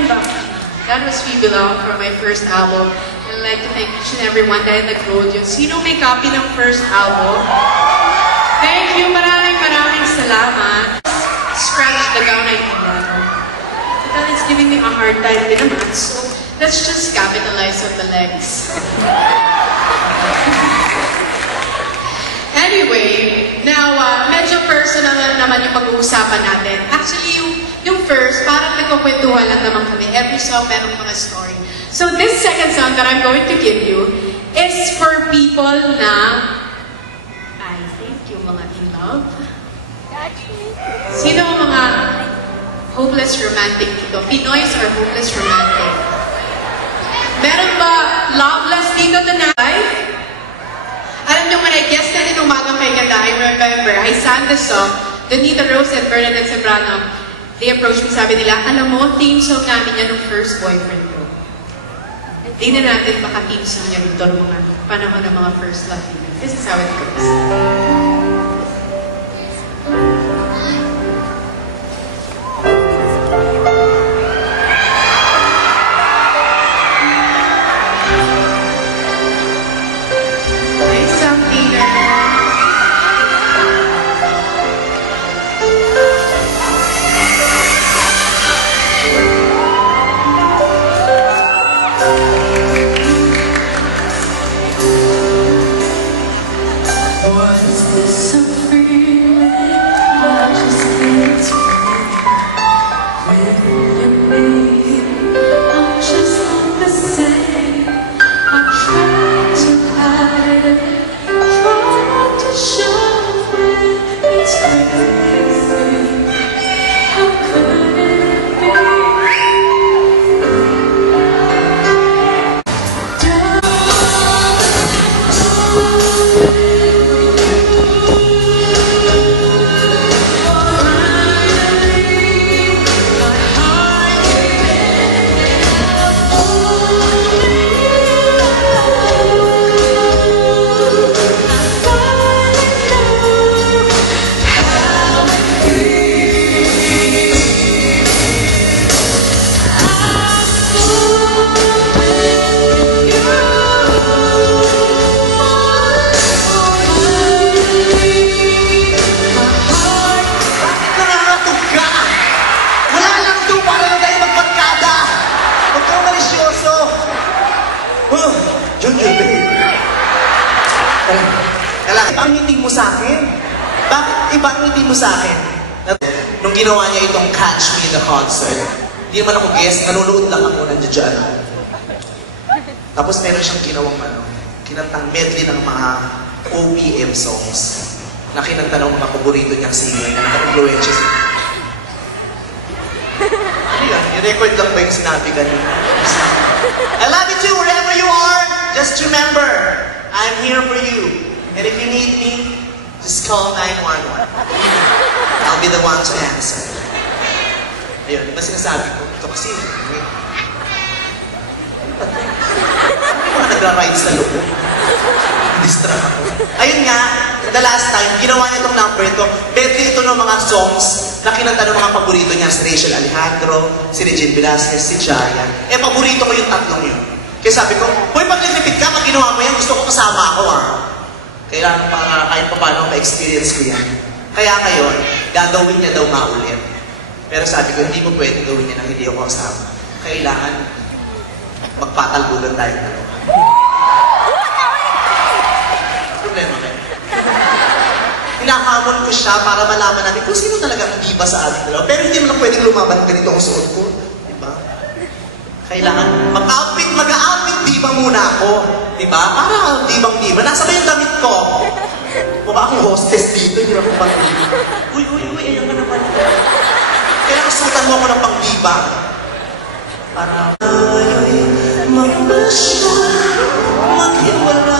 aking Bambina. That was We Belong from my first album. And I'd like to thank each and everyone dahil nag-vote yun. Sino may copy ng first album? Thank you, maraming salamat. Scratch the gown ay piano. But that is giving me a hard time din naman, so let's just capitalize on the legs. Anyway, now, medyo personal na naman yung pag-uusapan natin. Actually, yung first, parang nagkukwentuhan lang naman kami. Every song merong mga story. So this second song that I'm going to give you is for people na, I think yung mga in love. Sino ang mga hopeless romantic dito? Pinoys or hopeless romantic? Meron ba loveless dito tonight? Alam nyo, when I guested in Umagang Kay Ganda, I remember, I sang the song, Donita Rose and Bernadette Sembrano. They approached me, sabi nila, alam mo, team song namin yan ng first boyfriend ko. Tingnan natin baka team song yan doon mga panahon ng mga first love. This is how it goes. Nung ginawa niya itong Catch Me in the Concert, hindi naman ako guest, nanonood lang ako, nandiyan ako. Tapos meron siyang ginawang kinantang medley ng mga OPM songs na kinanta ng mga paborito niyang singer na naka-influensya siya. Ano yan? I-record lang ba yung sinabi kanina? I love you too, wherever you are. Just remember, I'm here for you. And if you need me, just call 911. I'll be the one to answer. Ayun, diba sinasabi ko? Ito kasi, mga nagra-ride sa loob. Distract ako. Ayun nga, the last time, ginawa niya itong number ito. Medley ito ng mga songs na kinanta ng mga paborito niya. Si Rachel Alejandro, si Regine Velasquez, si Jaya. Eh, paborito ko yung tatlong yun. Kaya sabi ko, boy, pag nilipid ka, pag ginawa mo yan, gusto ko kasama ako Kailangan para kahit pa paano ma-experience ko yan. Kaya ngayon, gagawin niya daw maulit. Pero sabi ko, hindi mo pwede gawin niya nang hindi ako kasama. Kailangan magpatalbulan tayo na ito. Problema kayo. Hinahamon ko siya para malaman natin kung sino talaga ang diba sa ating dalawa. Pero hindi mo lang pwedeng lumaban ganito ang suot ko. Diba? Kailangan mag-outfit diba muna ako. Diba? Para dibang-diba. Nasa ba yung damit ko? Mukha akong hostess dito. Hindi ako pang-diba. Uy, ayan ka naman. Kaya kasutan mo ako ng pang-diba. Para tayo'y magpasya, maghiwalay.